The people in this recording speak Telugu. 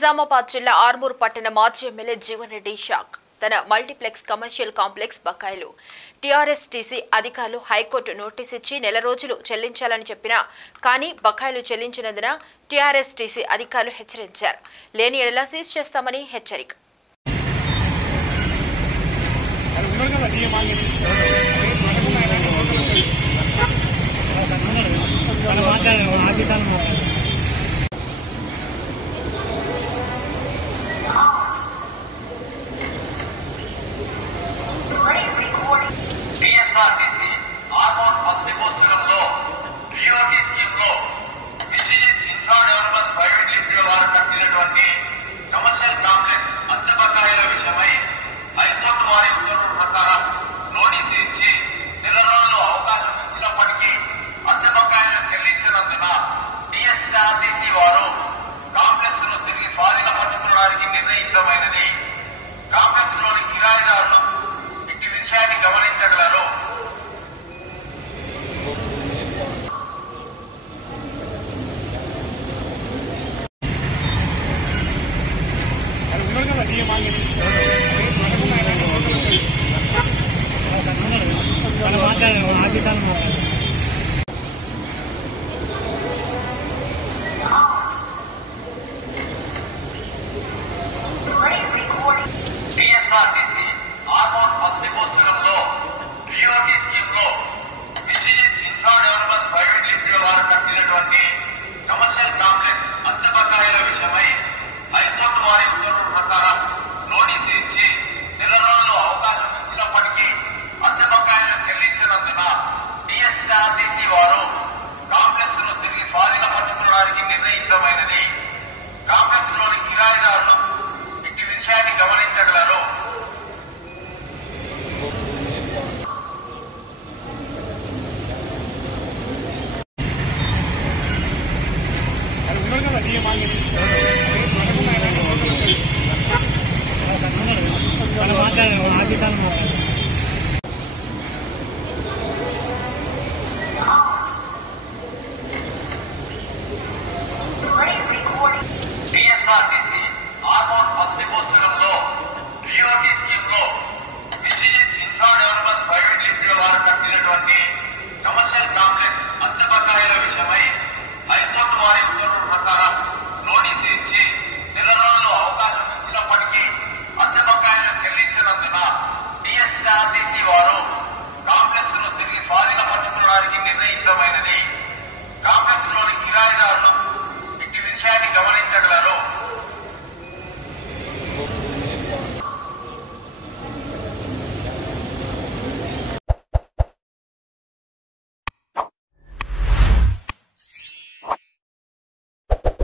నిజామాబాద్ జిల్లా ఆర్మూర్ పట్టణ మాజీ ఎమ్మెల్యే జీవన్ రెడ్డి షాక్. తన మల్టీప్లెక్స్ కమర్షియల్ కాంప్లెక్స్ బకాయిలు టీఆర్ఎస్టీసీ అధికారులు హైకోర్టు నోటీస్ ఇచ్చి నెల రోజులు చెల్లించాలని చెప్పినా కానీ బకాయిలు చెల్లించినందున టీఆర్ఎస్టీసీ అధికారులు హెచ్చరించారు. లేని ఎడల సీజ్ చేస్తామని హెచ్చరిక. వారు కాంప్లెక్స్ ను తిరిగి స్వాధీనపరచుకోవడానికి నిర్ణయించమైనది.